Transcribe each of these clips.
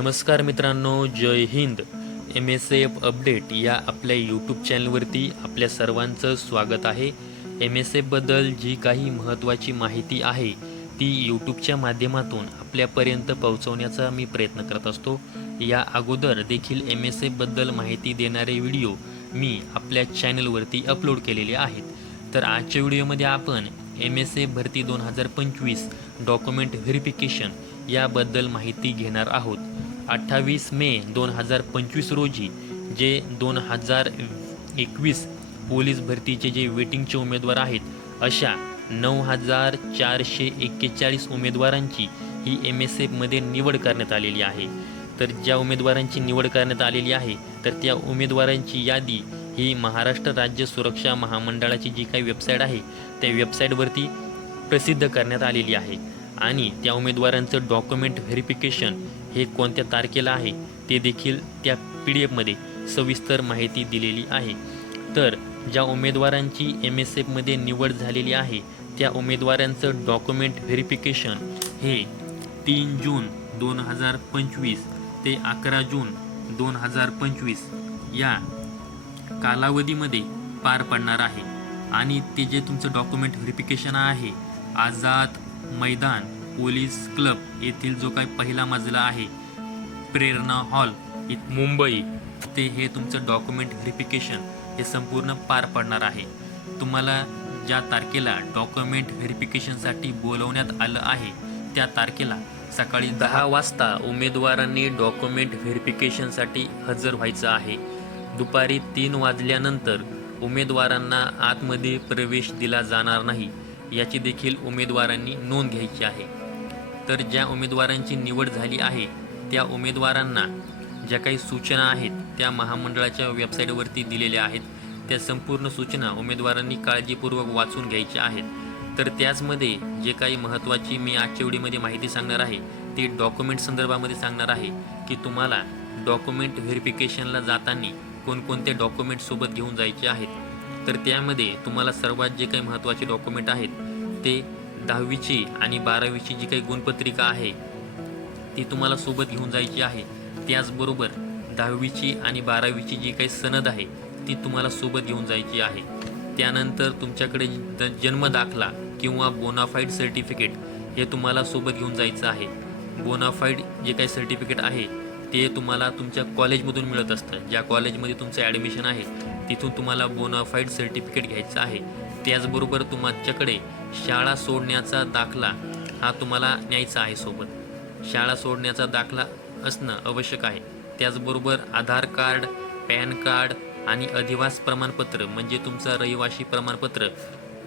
नमस्कार मित्रांनो जय Hind. M S F update या आपल्या यूट्यूब चॅनलवरती आपल्या सर्वांचं स्वागत आहे. एम एस एफबद्दल जी काही महत्त्वाची माहिती आहे ती यूट्यूबच्या माध्यमातून आपल्यापर्यंत पोहोचवण्याचा मी प्रयत्न करत असतो. या अगोदर देखील एम एस एफबद्दल माहिती देणारे व्हिडिओ मी आपल्या चॅनलवरती अपलोड केलेले आहेत. तर आजच्या व्हिडिओमध्ये आपण एम एस ए भरती दोन हजार पंचवीस डॉक्युमेंट व्हेरिफिकेशन याबद्दल माहिती घेणार आहोत. अठ्ठावीस मे दोन हजार पंचवीस रोजी जे दोन हजार एकवीस पोलीस भरतीचे जे वेटिंगचे उमेदवार आहेत अशा नऊ हजार चारशे एक्केचाळीस उमेदवारांची ही एम एस एफमध्ये निवड करण्यात आलेली आहे. तर ज्या उमेदवारांची निवड करण्यात आलेली आहे तर त्या उमेदवारांची यादी ही महाराष्ट्र राज्य सुरक्षा महामंडळाची जी काही वेबसाईट आहे त्या वेबसाईटवरती प्रसिद्ध करण्यात आलेली आहे. आणि त्या उमेदवारांचं डॉक्युमेंट व्हेरिफिकेशन हे कोणत्या तारखेला आहे ते देखील त्या पी डी एफमध्ये सविस्तर माहिती दिलेली आहे. तर ज्या उमेदवारांची एम एस एफमध्ये निवड झालेली आहे त्या उमेदवारांचं डॉक्युमेंट व्हेरिफिकेशन हे तीन जून दोन हजार पंचवीस ते अकरा जून दोन हजार पंचवीस या कालावधीमध्ये पार पडणार आहे. आणि ते जे तुमचं डॉक्युमेंट व्हेरिफिकेशन आहे आझाद मैदान पोलीस क्लब येथील जो काही पहिला मजला आहे प्रेरणा हॉल मुंबई ते हे तुमचं डॉक्युमेंट व्हेरिफिकेशन हे संपूर्ण पार पडणार आहे. तुम्हाला ज्या तारखेला डॉक्युमेंट व्हेरिफिकेशनसाठी बोलवण्यात आलं आहे त्या तारखेला सकाळी दहा वाजता उमेदवारांनी डॉक्युमेंट व्हेरिफिकेशनसाठी हजर व्हायचं आहे. दुपारी तीन वाजल्यानंतर उमेदवारांना आतमध्ये प्रवेश दिला जाणार नाही. याची देखील उमेदवारांनी नोंद घ्यायची आहे. तर ज्या उमेदवारांची निवड झाली आहे त्या उमेदवारांना ज्या काही सूचना आहेत त्या महामंडळाच्या वेबसाईटवरती दिलेल्या आहेत. त्या संपूर्ण सूचना उमेदवारांनी काळजीपूर्वक वाचून घ्यायच्या आहेत. तर त्याचमध्ये जे काही महत्त्वाची मी आजच्या वेळीमध्ये माहिती सांगणार आहे ते डॉक्युमेंट संदर्भामध्ये सांगणार आहे की तुम्हाला डॉक्युमेंट व्हेरिफिकेशनला जाताना कोणकोणते डॉक्युमेंट सोबत घेऊन जायचे आहेत तर त्यामध्ये तुम्हाला सर्वात जे काही महत्त्वाचे डॉक्युमेंट आहेत ते दहावीची आणि बारावीची जी काही गुणपत्रिका आहे ती तुम्हाला सोबत घेऊन जायची आहे. त्याचबरोबर दहावीची आणि बारावीची जी काही सनद आहे ती तुम्हाला सोबत घेऊन जायची आहे. त्यानंतर तुमच्याकडे द जन्मदाखला किंवा बोनाफाईड सर्टिफिकेट हे तुम्हाला सोबत घेऊन जायचं आहे. बोनाफाईड जे काही सर्टिफिकेट आहे ते तुम्हाला तुमच्या कॉलेजमधून मिळत असतं. ज्या कॉलेजमध्ये तुमचं ॲडमिशन आहे तिथून तुम्हाला बोनाफाईड सर्टिफिकेट घ्यायचं आहे. त्याचबरोबर तुमच्याकडे शाळा सोडण्याचा दाखला हा तुम्हाला न्यायचा आहे सोबत. शाळा सोडण्याचा दाखला असणं आवश्यक आहे. त्याचबरोबर आधार कार्ड पॅन कार्ड आणि अधिवास प्रमाणपत्र म्हणजे तुमचं रहिवाशी प्रमाणपत्र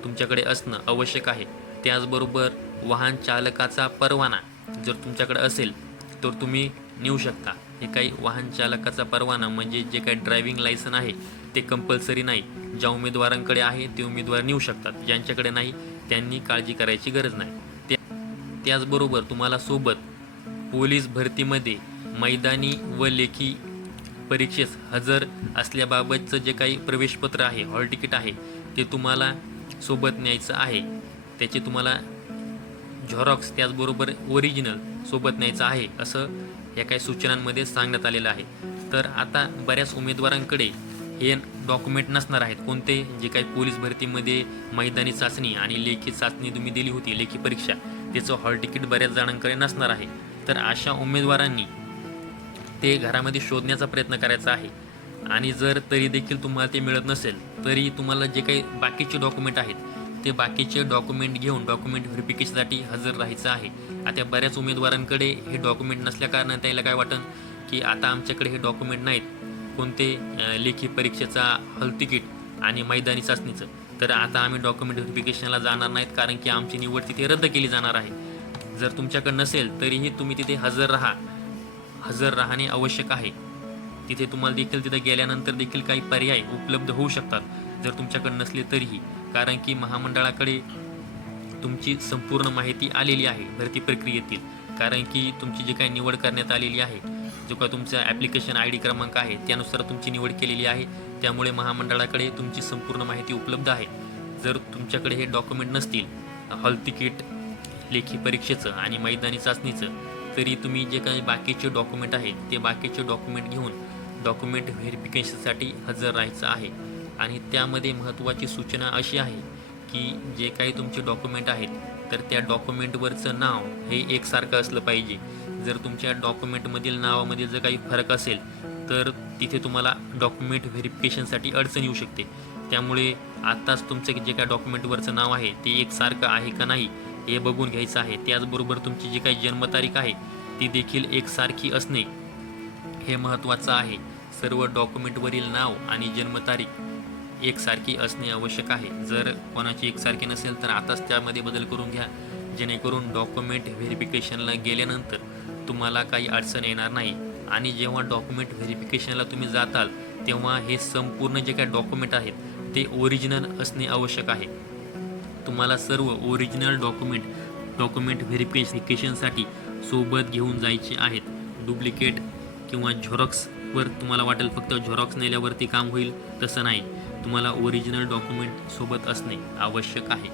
तुमच्याकडे असणं आवश्यक आहे. त्याचबरोबर वाहन चालकाचा परवाना जर तुमच्याकडे असेल तर तुम्ही नेऊ शकता. हे काही वाहन चालकाचा परवाना म्हणजे जे काही ड्रायव्हिंग लायसन आहे ते कंपल्सरी नाही. ज्या उमेदवारांकडे आहे ते उमेदवार नेऊ शकतात. ज्यांच्याकडे नाही त्यांनी काळजी करायची गरज नाही. त्या त्याचबरोबर तुम्हाला सोबत पोलीस भरतीमध्ये मैदानी व लेखी परीक्षेस हजर असल्याबाबतचं जे काही प्रवेशपत्र आहे हॉल तिकीट आहे ते तुम्हाला सोबत न्यायचं आहे. त्याचे तुम्हाला झॉरॉक्स त्याचबरोबर ओरिजिनल सोबत न्यायचं आहे असं या काही सूचनांमध्ये सांगण्यात आलेलं आहे. तर आता बऱ्याच उमेदवारांकडे हे डॉक्युमेंट नसणार आहेत. कोणते? जे काही पोलीस भरतीमध्ये मैदानी चाचणी आणि लेखी चाचणी तुम्ही दिली होती लेखी परीक्षा त्याचं हॉल तिकीट बऱ्याच जणांकडे नसणार आहे. तर अशा उमेदवारांनी ते घरामध्ये शोधण्याचा प्रयत्न करायचा आहे. आणि जर तरी देखील तुम्हाला ते मिळत नसेल तरी तुम्हाला जे काही बाकीचे डॉक्युमेंट आहेत ते बाकीचे डॉक्युमेंट घेऊन डॉक्युमेंट व्हेरिफिकेशनसाठी हजर राहायचं आहे. आता बऱ्याच उमेदवारांकडे हे डॉक्युमेंट नसल्याकारणाने त्याला काय वाटन की आता आमच्याकडे हे डॉक्युमेंट नाहीत. कोणते लेखी परीक्षेचा हॉल तिकीट आणि मैदानी चाचणीचं. तर आता आम्ही डॉक्युमेंट व्हेरिफिकेशनला जाणार नाहीत कारण की आमची निवड तिथे रद्द केली जाणार आहे. जर तुमच्याकडे नसेल तरीही तुम्ही तिथे हजर राहा. हजर राहणे आवश्यक आहे. तिथे तुम्हाला देखील तिथे गेल्यानंतर देखील काही पर्याय उपलब्ध होऊ शकतात जर तुमच्याकडे नसले तरीही. कारण की महामंडळाकडे तुमची संपूर्ण माहिती आलेली आहे भरती प्रक्रियेतील. कारण की तुमची जी काही निवड करण्यात आलेली आहे जो काय तुमचा ॲप्लिकेशन आय डी क्रमांक आहे त्यानुसार तुमची निवड केलेली आहे. त्यामुळे महामंडळाकडे तुमची संपूर्ण माहिती उपलब्ध आहे. जर तुमच्याकडे हे डॉक्युमेंट नसतील हॉल तिकीट लेखी परीक्षेचं आणि मैदानी चाचणीचं तरी तुम्ही जे काही बाकीचे डॉक्युमेंट आहेत ते बाकीचे डॉक्युमेंट घेऊन डॉक्युमेंट व्हेरिफिकेशनसाठी हजर राहायचं आहे. आणि त्यामध्ये महत्त्वाची सूचना अशी आहे की जे काही तुमचे डॉक्युमेंट आहेत तर त्या डॉक्युमेंटवरचं नाव हे एकसारखं असलं पाहिजे. जर तुमच्या डॉक्युमेंटमधील नावामध्ये जर काही फरक असेल तर तिथे तुम्हाला डॉक्युमेंट व्हेरिफिकेशनसाठी अडचण येऊ शकते. त्यामुळे आत्ताच तुमचं जे काय डॉक्युमेंटवरचं नाव आहे ते एकसारखं आहे का नाही हे बघून घ्यायचं आहे. त्याचबरोबर तुमची जी काही जन्मतारीख आहे ती देखील एकसारखी असणे हे महत्त्वाचं आहे. सर्व डॉक्युमेंटवरील नाव आणि जन्मतारीख एकसारखी असणे आवश्यक आहे. जर कोणाची एकसारखी नसेल तर आताच त्यामध्ये बदल करून घ्या. जेणेकरून डॉक्युमेंट व्हेरिफिकेशनला गेल्यानंतर तुम्हाला काही अडचण येणार नाही. आणि जेव्हा डॉक्युमेंट व्हेरिफिकेशनला तुम्ही जाताल तेव्हा हे संपूर्ण जे काही डॉक्युमेंट आहेत ते ओरिजिनल असणे आवश्यक आहे. तुम्हाला सर्व ओरिजिनल डॉक्युमेंट डॉक्युमेंट व्हेरिफिकेशनसाठी सोबत घेऊन जायचे आहेत. डुप्लिकेट किंवा झेरॉक्सवर तुम्हाला वाटेल फक्त झेरॉक्स नेल्यावरती काम होईल तसं नाही. तुम्हाला ओरिजिनल डॉक्युमेंट सोबत असणे आवश्यक आहे.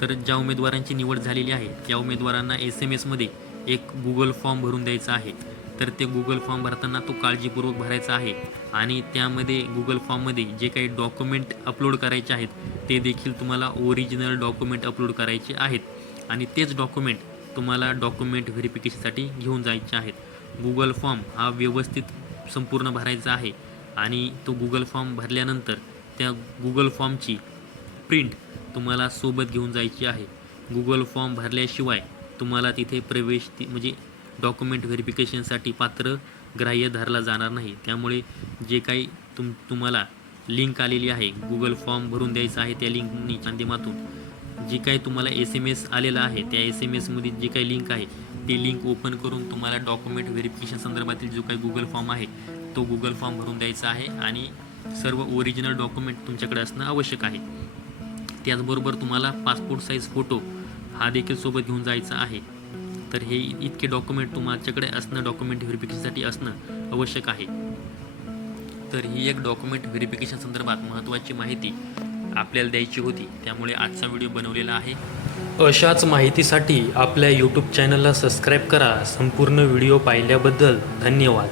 तर ज्या उमेदवारांची निवड झालेली आहे त्या उमेदवारांना एस एम एसमध्ये एक गुगल फॉर्म भरून द्यायचा आहे. तर ते गुगल फॉर्म भरताना तो काळजीपूर्वक भरायचा आहे आणि त्यामध्ये गुगल फॉर्ममध्ये जे काही डॉक्युमेंट अपलोड करायचे आहेत ते देखील तुम्हाला ओरिजिनल डॉक्युमेंट अपलोड करायचे आहेत. आणि तेच डॉक्युमेंट तुम्हाला डॉक्युमेंट व्हेरिफिकेशनसाठी घेऊन जायचे आहेत. गुगल फॉर्म हा व्यवस्थित संपूर्ण भरायचा आहे आणि तो गुगल फॉर्म भरल्यानंतर त्या गुगल फॉर्मची प्रिंट तुम्हाला सोबत घेऊन जायची आहे. गुगल फॉर्म भरल्याशिवाय तुम्हाला तिथे प्रवेश ती म्हणजे डॉक्युमेंट व्हेरिफिकेशनसाठी पात्र ग्राह्य धरला जाणार नाही. त्यामुळे जे काही तुम तुम्हाला लिंक आलेली आहे गुगल फॉर्म भरून द्यायचा आहे त्या लिंकनी माध्यमातून जी काही तुम्हाला एस एम एस आलेला आहे त्या एस एम एसमध्ये जी काही लिंक आहे ती लिंक ओपन करून तुम्हाला डॉक्युमेंट व्हेरिफिकेशन संदर्भातील जो काही गुगल फॉर्म आहे तो गुगल फॉर्म भरून द्यायचा आहे आणि सर्व ओरिजिनल डॉक्युमेंट तुमच्याकडे असणं आवश्यक आहे. त्याचबरोबर तुम्हाला पासपोर्ट साईज फोटो हा देखील सोबत घेऊन जायचा आहे. तर हे इतके डॉक्युमेंट तुमच्याकडे असणं डॉक्युमेंट व्हेरिफिकेशनसाठी असणं आवश्यक आहे. तर ही एक डॉक्युमेंट व्हेरिफिकेशन संदर्भात महत्त्वाची माहिती आपल्याला द्यायची होती. त्यामुळे आजचा व्हिडिओ बनवलेला आहे. अशाच माहितीसाठी आपल्या यूट्यूब चॅनलला सबस्क्राईब करा. संपूर्ण व्हिडिओ पाहिल्याबद्दल धन्यवाद.